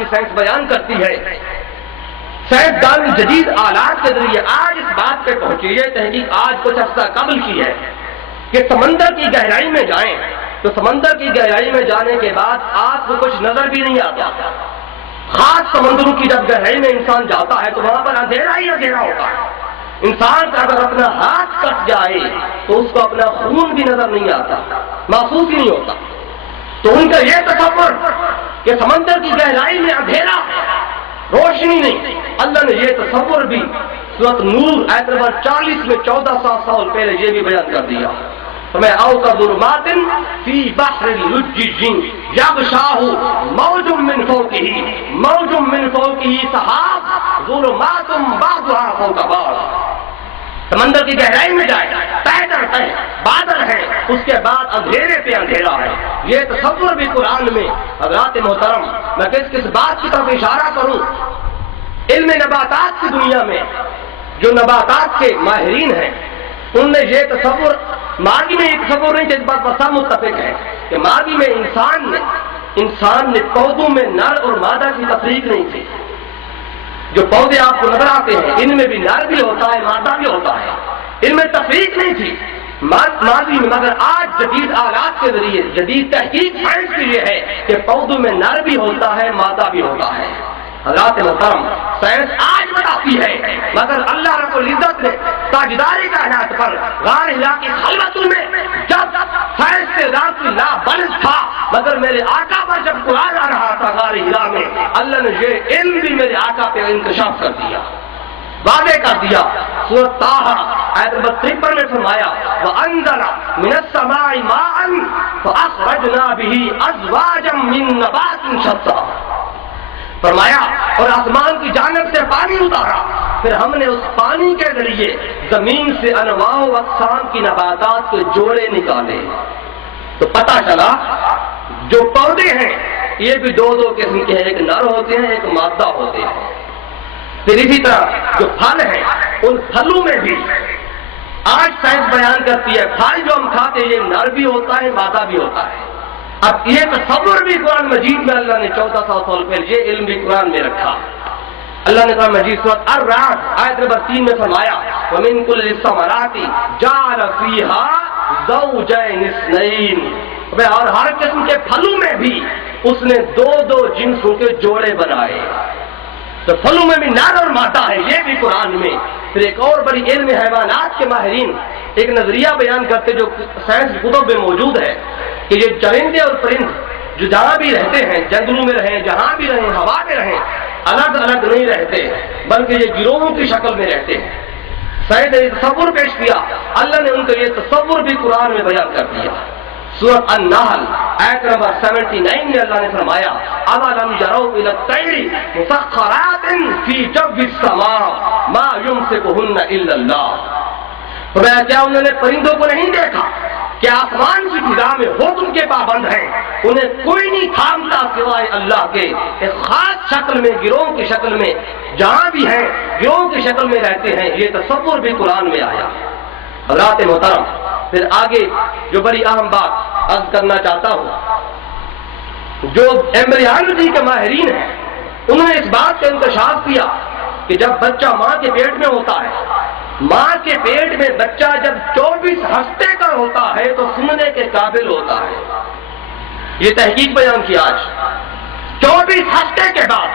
کی سائنس بیان کرتی ہے، سائنسدان جدید آلات کے ذریعے آج اس بات پہ پہنچی، یہ تحقیق آج کچھ عرصہ قبل کی ہے کہ سمندر کی گہرائی میں جائیں تو سمندر کی گہرائی میں جانے کے بعد آپ کو کچھ نظر بھی نہیں آتا۔ خاص سمندروں کی جب گہرائی میں انسان جاتا ہے تو وہاں پر اندھیرا ہی اندھیرا ہوتا ہے۔ انسان کا اگر اپنا ہاتھ کٹ جائے تو اس کو اپنا خون بھی نظر نہیں آتا، محسوس ہی نہیں ہوتا۔ تو ان کا یہ تصور کہ سمندر کی گہرائی میں اندھیرا ہے، روشنی نہیں، اللہ نے یہ تصور بھی سورۃ نور آیت نمبر 40 میں 1400 سال پہلے یہ بھی بیان کر دیا۔ میں او کا ظلمات فی بحر لجج یغشاہ موج من فوقہ موج من فوقہ سحاب ظلمات بعضها فوق بعض۔ سمندر کی گہرائی میں جائے، تہ در تہ بادل ہے، اس کے بعد اندھیرے پہ اندھیرا ہے۔ یہ تصور بھی قرآن میں حضرات محترم، میں کس بات کی طرف اشارہ کروں؟ علم نباتات کی دنیا میں جو نباتات کے ماہرین ہیں ان نے یہ تصور، ماضی میں یہ تصور نہیں کہ اس بات پر سب متفق ہے کہ ماضی میں انسان نے پودوں میں نر اور مادہ کی تفریق نہیں تھی۔ جو پودے آپ کو نظر آتے ہیں ان میں بھی نر بھی ہوتا ہے، مادہ بھی ہوتا ہے، ان میں تفریق نہیں تھی ماضی میں، مگر آج جدید آلات کے ذریعے جدید تحقیق سائنس کی یہ ہے کہ پودوں میں نر بھی ہوتا ہے، مادہ بھی ہوتا ہے۔ حضرات محترم، سائنس آج بتاتی ہے، مگر اللہ رب العزت نے تاجدار کائنات پر غار ہرا کی خلوتوں میں جب سائنس سے ذات اللہ بلند تھا، مگر میرے آقا پر جب قرآن آ رہا تھا غار ہرا میں، اللہ نے یہ علم بھی میرے آقا پہ انکشاف کر دیا، واضح کر دیا۔ سورۃ طٰہٰ آیت نمبر 53 میں فرمایا وَأَنزَلَ مِنَ السَّمَاءِ مَاءً فَأَخْرَجْنَا بِهِ أَزْوَاجًا مِّن نَّبَاتٍ شَتَّىٰ۔ فرمایا اور آسمان کی جانب سے پانی اتارا، پھر ہم نے اس پانی کے ذریعے زمین سے انواع و اقسام کی نباتات کے جوڑے نکالے۔ تو پتہ چلا جو پودے ہیں یہ بھی دو قسم کے ہیں، ایک نر ہوتے ہیں، ایک مادہ ہوتے ہیں۔ پھر اسی طرح جو پھل ہیں ان پھلوں میں بھی آج سائنس بیان کرتی ہے پھل جو ہم کھاتے ہیں یہ نر بھی ہوتا ہے، مادہ بھی ہوتا ہے۔ اب یہ تصور بھی قرآن مجید میں اللہ نے 1400 سال پہلے یہ علم بھی قرآن میں رکھا۔ اللہ نے قرآن مجید سورۃ الرعد آیت نمبر 3 میں فرمایا وَمِن كُلِّ الثَّمَرَاتِ جَعَلَ فِيهَا زَوْجَيْنِ اثْنَيْنِ، اور ہر قسم کے پھلوں میں بھی اس نے دو جنسوں کے جوڑے بنائے۔ تو پھلوں میں بھی نر اور مادہ ہے، یہ بھی قرآن میں۔ پھر ایک اور بڑی علم حیوانات کے ماہرین ایک نظریہ بیان کرتے جو سائنس کی کتب میں موجود ہے کہ یہ چرندے اور پرند جو جہاں بھی رہتے ہیں، جنگلوں میں رہیں، جہاں بھی رہیں، ہوا میں رہیں، الگ الگ نہیں رہتے بلکہ یہ گروہوں کی شکل میں رہتے ہیں۔ سائنس نے تصور پیش کیا، اللہ نے ان کا یہ تصور بھی قرآن میں بیان کر دیا۔ سورۃ النحل آیت نمبر 79 میں اللہ نے فرمایا اَوَلَمْ يَرَوْا إِلَى الطَّيْرِ مُسَخَّرَاتٍ فِي جَوِّ السَّمَاءِ مَا يُمْسِكُهُنَّ إِلَّا اللَّهُ۔ فرمایا کیا انہوں نے پرندوں کو نہیں دیکھا کہ آسمان کی فضا میں حکم کے پابند ہیں، انہیں کوئی نہیں تھامتا سوائے اللہ کے، ایک خاص شکل میں، گروہ کی شکل میں جہاں بھی ہیں گروہ کی شکل میں رہتے ہیں۔ یہ تصور بھی قرآن میں آیا۔ حضرات محترم، پھر آگے جو بڑی اہم بات عرض کرنا چاہتا ہوں، جو ایمبریالوجی کے ماہرین ہیں انہوں نے اس بات کا انکشاف کیا کہ جب بچہ ماں کے پیٹ میں ہوتا ہے، ماں کے پیٹ میں بچہ جب 24 ہفتے کا ہوتا ہے تو سننے کے قابل ہوتا ہے۔ یہ تحقیق بیان کی آج 24 ہفتے کے بعد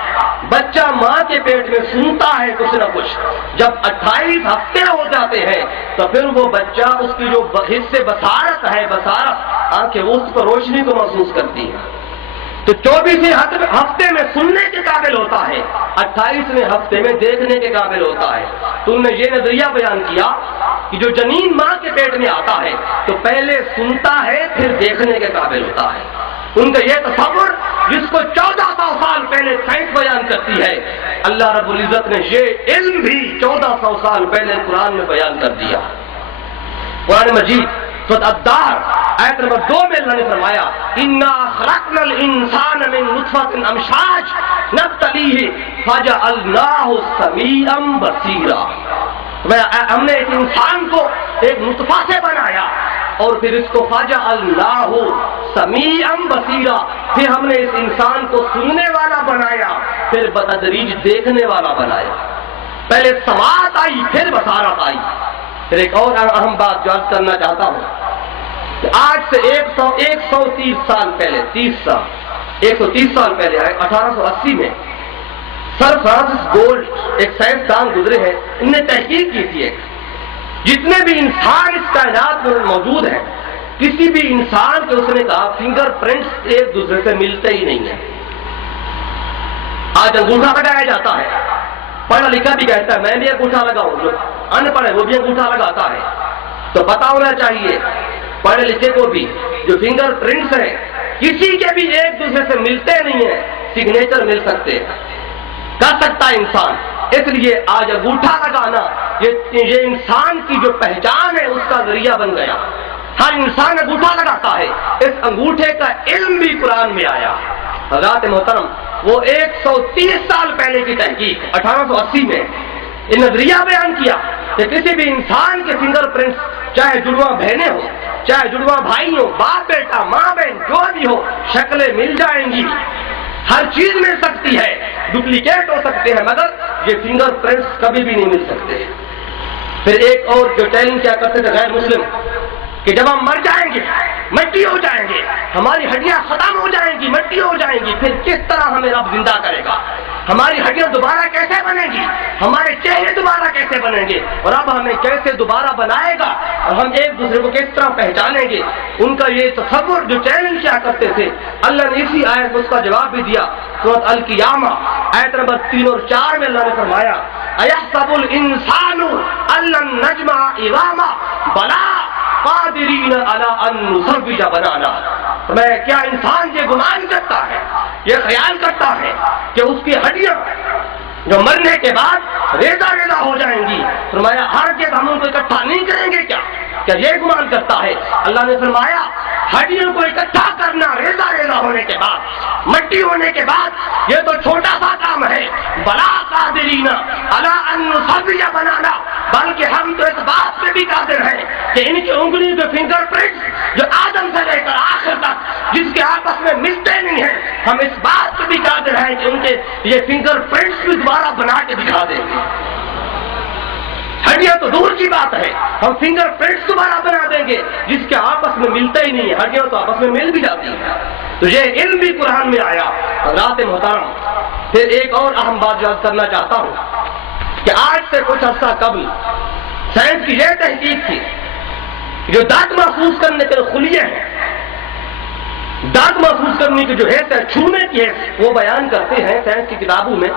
بچہ ماں کے پیٹ میں سنتا ہے کچھ نہ کچھ۔ جب 28 ہفتے ہو جاتے ہیں تو پھر وہ بچہ اس کی جو حصے بصارت ہے، بصارت آنکھیں اس کو روشنی کو محسوس کرتی ہے، تو 24ویں ہفتے میں سننے کے قابل ہوتا ہے، 28ویں ہفتے میں دیکھنے کے قابل ہوتا ہے۔ تو انہوں نے یہ نظریہ بیان کیا کہ جو جنین ماں کے پیٹ میں آتا ہے تو پہلے سنتا ہے پھر دیکھنے کے قابل ہوتا ہے۔ ان کا یہ تصور جس کو 1400 سال پہلے سائنس بیان کرتی ہے، اللہ رب العزت نے یہ علم بھی 1400 سال پہلے قرآن میں بیان کر دیا۔ قرآن مجید سورۃ الدہر آیت نمبر 2 میں اللہ نے فرمایا اِنَّا خَلَقْنَا الْإِنسَانَ مِن نُطْفَةٍ أَمْشَاجٍ نَبْتَلِيهِ فَجَعَلْنَاهُ سَمِيعًا بَصِيرًا۔ ہم نے ایک انسان کو ایک نطفہ سے بنایا اور پھر اس کو فَجَعَلْنَاهُ سَمِيعًا بَصِيرًا، پھر ہم نے اس انسان کو سننے والا بنایا پھر بتدریج دیکھنے والا بنایا. پہلے سماعت آئی پھر بصارت آئی. پھر ایک اور اہم بات جو عرض کرنا چاہتا ہوں کہ آج سے 130 سال پہلے 130 سال پہلے 1880 میں سر فرانسس گولڈ ایک سائنسدان گزرے ہیں. ان نے تحقیق کی تھی جتنے بھی انسان اس کائنات میں موجود ہیں کسی بھی انسان کے اس نے کہا فنگر پرنٹس ایک دوسرے سے ملتے ہی نہیں ہیں. آج انگوٹھا لگایا جاتا ہے, پڑھا لکھا بھی کہتا ہے میں بھی انگوٹھا لگاؤں, جو ان پڑھ ہے وہ بھی انگوٹھا لگاتا ہے. تو پتا ہونا چاہیے پڑھے لکھے کو بھی جو فنگر پرنٹس ہیں کسی کے بھی ایک دوسرے سے ملتے نہیں ہیں, سگنیچر مل سکتے کر سکتا ہے انسان. اس لیے آج انگوٹھا لگانا یہ انسان کی جو پہچان ہے اس کا ذریعہ بن گیا. ہر انسان انگوٹھا لگاتا ہے. اس انگوٹھے کا علم بھی قرآن میں آیا. حضرات محترم, وہ 130 سال پہلے کی تحقیق 1880 میں یہ نظریہ بیان کیا کہ کسی بھی انسان کے فنگر پرنٹس چاہے جڑواں بہنیں ہو چاہے جڑواں بھائی ہو, باپ بیٹا ماں بہن جو بھی ہو, شکلیں مل جائیں گی, ہر چیز مل سکتی ہے, ڈپلیکیٹ ہو سکتے ہیں, مگر یہ فنگر پرنٹس کبھی بھی نہیں مل سکتے. پھر ایک اور جو چیلنج کیا کرتے تھے غیر مسلم کہ جب ہم مر جائیں گے مٹی ہو جائیں گے, ہماری ہڈیاں ختم ہو جائیں گی, مٹی ہو جائیں گی, پھر کس طرح ہمیں رب زندہ کرے گا؟ ہماری ہڈیاں دوبارہ کیسے بنیں گی؟ ہمارے چہرے دوبارہ کیسے بنیں گے؟ اور اب ہمیں کیسے دوبارہ بنائے گا؟ اور ہم ایک دوسرے کو کس طرح پہچانیں گے؟ ان کا یہ تصور جو چیلنج کیا کرتے تھے, اللہ نے اسی آیت میں اس کا جواب بھی دیا. سورۃ القیامہ آیت نمبر 3 اور 4 میں اللہ نے فرمایا اَيَحْسَبُ الْإِنسَانُ أَن لَّن نَّجْمَعَ عِظَامَهُ بَلَىٰ قَادِرِينَ عَلَىٰ أَن نُّسَوِّيَ بَنَانَهُ. میں کیا انسان یہ گمان کرتا ہے, یہ خیال کرتا ہے کہ اس کی ہڈیاں جو مرنے کے بعد ریزہ ریزہ ہو جائیں گی؟ فرمایا ہرگز ہم ان کو اکٹھا نہیں کریں گے. کیا یہ گمان کرتا ہے؟ اللہ نے فرمایا ہڈیوں کو اکٹھا کرنا ریزہ ریزہ ہونے کے بعد, مٹی ہونے کے بعد, یہ تو چھوٹا سا کام ہے. بلا قادرین علی ان نسوی بنانا, بلکہ ہم تو اس بات پہ بھی قادر ہیں کہ ان کی انگلی کے فنگر پرنٹس جو آدم سے لے کر آخر تک جس کے آپس میں ملتے نہیں ہیں, ہم اس بات پہ بھی قادر ہیں کہ ان کے یہ فنگر پرنٹس بھی دوبارہ بنا کے دکھا دیں گے. ہڈیاں تو دور کی بات ہے, ہم فنگر پرنٹس دوبارہ بنا دیں گے جس کے آپس میں ملتے ہی نہیں ہے. ہڈیاں تو آپس میں مل بھی جاتی ہیں. تو یہ علم بھی قرآن میں آیا. حضرات محترم, پھر ایک اور اہم بات یاد کرنا چاہتا ہوں کہ آج سے کچھ عرصہ قبل سائنس کی یہ تحقیق تھی جو درد محسوس کرنے کے خلیے ہیں, درد محسوس کرنے کی جو حیث ہے, چھونے کی حیث, وہ بیان کرتے ہیں سائنس کی کتابوں میں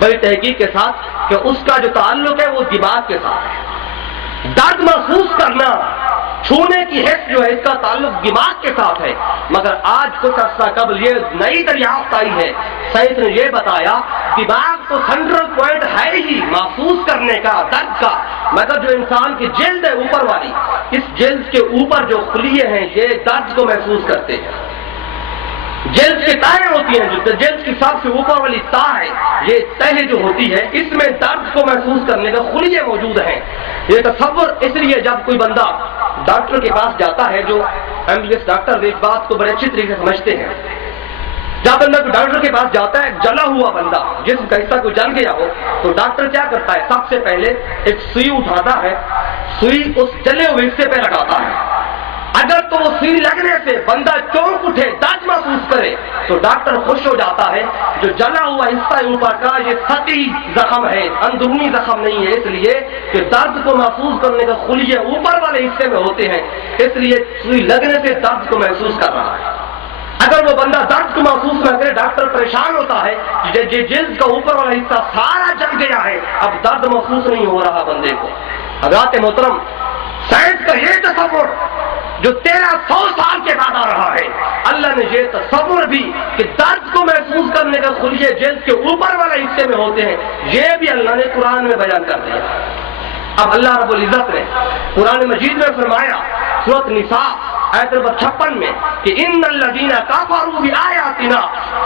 بڑی تحقیق کے ساتھ کہ اس کا جو تعلق ہے وہ دماغ کے ساتھ ہے. درد محسوس کرنا, چھونے کی حس جو ہے اس کا تعلق دماغ کے ساتھ ہے. مگر آج کچھ عرصہ قبل یہ نئی دریافت آئی ہے, سائنس نے یہ بتایا دماغ تو سینٹرل پوائنٹ ہے ہی محسوس کرنے کا, درد کا, مگر جو انسان کی جلد ہے اوپر والی, اس جلد کے اوپر جو خلیے ہیں یہ درد کو محسوس کرتے ہیں. جلد کی تہیں ہوتی ہیں, جو جلد کی سب سے اوپر والی تہ ہے, یہ تہ جو ہوتی ہے اس میں درد کو محسوس کرنے کا خلیے موجود ہیں. یہ تصور اس لیے جب کوئی بندہ ڈاکٹر کے پاس جاتا ہے, جو MBBS ڈاکٹر اس بات کو بڑے اچھی طریقے سے سمجھتے ہیں, جب بندہ ڈاکٹر کے پاس جاتا ہے جلا ہوا بندہ جسم کا حصہ کوئی جل گیا ہو تو ڈاکٹر کیا کرتا ہے, سب سے پہلے ایک سوئی اٹھاتا ہے, سوئی اس جلے ہوئے حصے پہ لگاتا ہے. اگر تو وہ سوئی لگنے سے بندہ چونک اٹھے, درد محسوس کرے, تو ڈاکٹر خوش ہو جاتا ہے. جو جلا ہوا حصہ اوپر کا یہ سطحی زخم ہے, اندرونی زخم نہیں ہے, اس لیے کہ درد کو محسوس کرنے کا خلیے اوپر والے حصے میں ہوتے ہیں, اس لیے سوئی لگنے سے درد کو محسوس کر رہا ہے. اگر وہ بندہ درد کو محسوس نہ کرے, ڈاکٹر پریشان ہوتا ہے کہ جلد کا اوپر والا حصہ سارا جل گیا ہے, اب درد محسوس نہیں ہو رہا بندے کو. حضرات محترم, سائنس کا یہ تصور جو 1300 سال کے بعد آ رہا ہے, اللہ نے یہ تصور بھی کہ درد کو محسوس کرنے کا خلیے جلد کے اوپر والے حصے میں ہوتے ہیں, یہ بھی اللہ نے قرآن میں بیان کر دیا. اب اللہ رب العزت نے قرآن مجید میں فرمایا سورۃ نساء آیت نمبر 56 میں کہ ان الذین کفروا بآیاتنا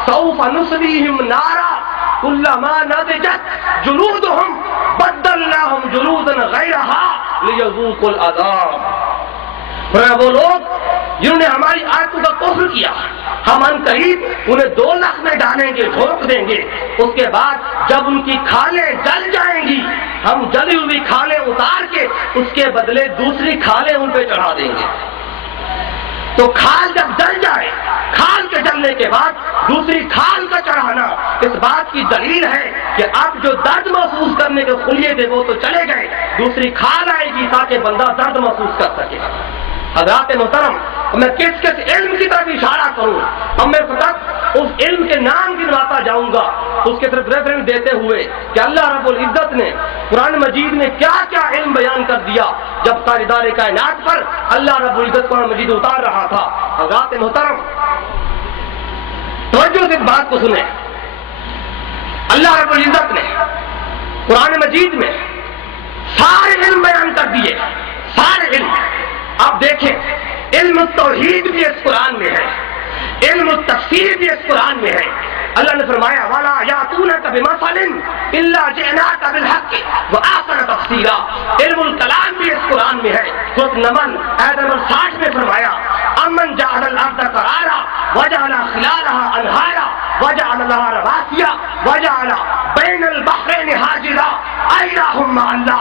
سوف نصلیہم نارا کلما نضجت جلودہم بدلناہم جلودا غیرہا لیذوقوا العذاب. وہ لوگ جنہوں نے ہماری آیتوں کا کفر کیا, ہم ان قریب انہیں دوزخ میں ڈالیں گے، جھونک دیں گے، اس کے بعد جب ان کی کھالیں جل جائیں گی ہم جلی ہوئی کھالیں اتار کے اس کے بدلے دوسری کھالیں ان پہ چڑھا دیں گے۔ تو کھال جب جل جائے، کھال کے جلنے کے بعد دوسری کھال کا چڑھانا اس بات کی دلیل ہے کہ اب جو درد محسوس کرنے کے خلیے تھے وہ تو چلے گئے، دوسری کھال آئے گی تاکہ بندہ درد محسوس کر سکے۔ حضرات محترم، میں کس علم کی طرف اشارہ کروں؟ اب میں فقط اس علم کے نام گنواتا جاؤں گا، اس کے طرف ریفرنس دیتے ہوئے کہ اللہ رب العزت نے قرآن مجید میں کیا کیا علم بیان کر دیا جب تاجدار کائنات پر اللہ رب العزت قرآن مجید اتار رہا تھا۔ حضرات محترم، توجہ سے اس بات کو سنیں، اللہ رب العزت نے قرآن مجید میں سارے علم بیان کر دیے، سارے علم۔ آپ دیکھیں، علم التوحید بھی اس قرآن میں ہے، علم التفسیر بھی اس قرآن میں ہے۔ اللہ نے فرمایا وَلَا يَأْتُونَكَ بِمَثَلٍ إِلَّا جِئْنَاكَ بِالْحَقِّ وَأَحْسَنَ تَفْصِيلًا۔ علم الکلام بھی اس قرآن میں ہے۔ سورۃ نمل آیت نمبر 60 میں فرمایا أَمَّنْ جَعَلَ الْأَرْضَ قَرَارًا وَجَعَلَ خِلَالَهَا أَنْهَارًا وَجَعَلَ لَهَا رَوَاسِيَ وَجَعَلَ بَيْنَ الْبَحْرَيْنِ حَاجِزًا أَإِلَٰهٌ مَّعَ اللَّهِ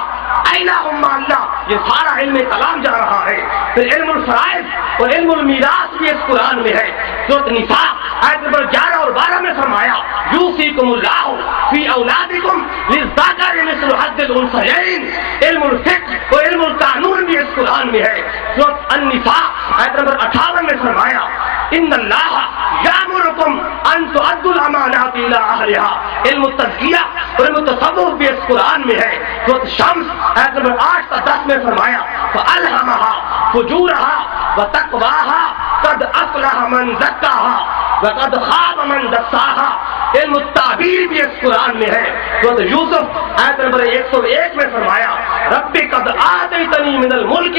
إِلَٰهٌ مَّعَ اللَّهِ۔ یہ سارا علم کلام جا رہا ہے۔ پھر علم الفرائض اور علم المیراث بھی اس قرآن میں ہے۔ سورۃ نساء آیت نمبر 11 اور 12 میں فرمایا یوصیکم اللہ فی اولادکم للذکر مثل حظ الانثیین۔ علم الفقہ اور علم القانون بھی اس قرآن میں ہے۔ سورۃ النساء آیت نمبر 58 میں فرمایا ان اللہ یامرکم ان تؤدوا الامانات الی اہلها۔ علم التزکیہ اور علم التصوف بھی اس قرآن میں ہے۔ سورۃ شمس آیت نمبر 8 تا 10 میں فرمایا فالہمها فجورها وتقواها قد افلح من زکاها وقد خاب من دساها۔ علم التعبیر بھی اس قرآن میں ہے۔ سورۃ یوسف آیت نمبر 101 میں فرمایا رب قد آتیتنی من الملک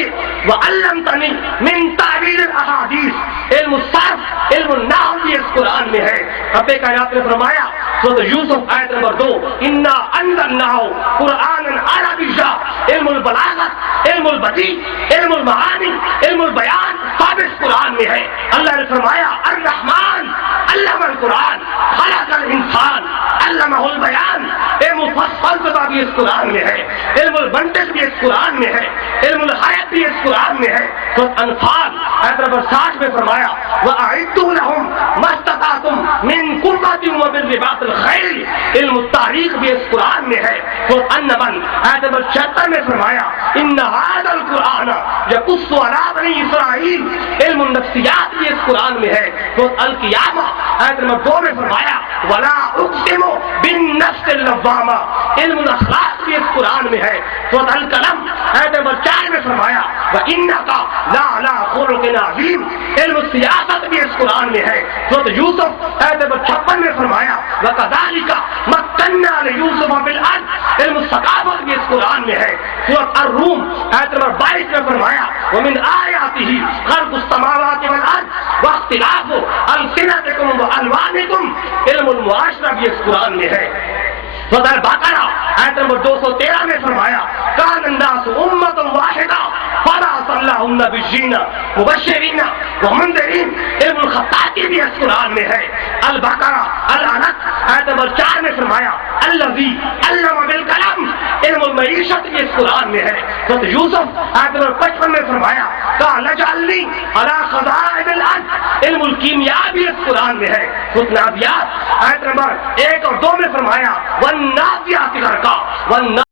وعلمتنی من تعبیر الاحادیث۔ علم الصرف، علم النحو بھی اس قرآن میں ہے۔ رب کائنات نے فرمایا سورۃ یوسف آیت نمبر 2 انا انزلناه قرآنا عربیا۔ علم البلاغت، علم البدیع، علم المعانی، علم البیان سب اس قرآن میں ہے۔ اللہ نے فرمایا الرحمن علم القرآن خلق الانسان علمہ البیان۔ علم الفلسفہ بھی اس قرآن میں ہے، علم المنطق بھی اس قرآن میں ہے، علم الحیات بھی اس قرآن میں ہے۔ سورۃ انفال آیت نمبر 60 میں فرمایا وَأَعِدُّوا لَهُم مَّا اسْتَطَعْتُم مِّن قُوَّةٍ وَمِن رِّبَاطِ الْخَيْلِ۔ علم التاریخ بھی اس قرآن میں ہے۔ سورۃ النمل آیت نمبر 76 میں فرمایا إِنَّ هَٰذَا الْقُرْآنَ يَقُصُّ عَلَىٰ بَنِي إِسْرَائِيلَ۔ علم النفسیات بھی اس قرآن میں ہے۔ سورۃ القیامہ آیت نمبر 2 میں فرمایا وَلَا أُقْسِمُ بِالنَّفْسِ اللَّوَّامَةِ۔ علم الاخلاق بھی اس قرآن میں ہے۔ سورۃ القلم آیت نمبر 4 میں فرمایا وَإِنَّكَ لَعَلَىٰ خُلُقٍ عَظِيمٍ۔ علم السیاست بھی اس قرآن میں ہے۔ سورۃ یوسف آیت نمبر 56 میں فرمایا وَكَذَٰلِكَ مَكَّنَّا لِيُوسُفَ فِي الْأَرْضِ۔ علم الثقافت بھی اس قرآن میں ہے۔ سورۃ الروم آیت نمبر 22 میں فرمایا وَمِنْ آيَاتِهِ خَلْقُ السَّمَاوَاتِ وَالْأَرْضِ وَاخْتِلَافُ أَلْسِنَتِكُمْ وَأَلْوَانِكُمْ۔ علم المعاشرہ بھی اس قرآن میں ہے۔ سورۃ البقرہ آیت نمبر 213 میں فرمایا کان الناس امۃ واحدہ فبعث اللہ النبیین مبشرین ومنذرین۔ علم الخطاطی بھی اس قرآن میں ہے۔ البقرہ العنق آیت نمبر 4 میں فرمایا الذی علم بالقلم۔ علم المعیشت بھی اس قرآن میں ہے۔ سورۃ یوسف آیت نمبر 55 میں فرمایا قال اجعلنی علی خزائن الارض۔ علم الکیمیاء بھی اس قرآن میں ہے۔ سورۃ نازعات آیت نمبر 1 اور 2 میں فرمایا والنازعات غرقا۔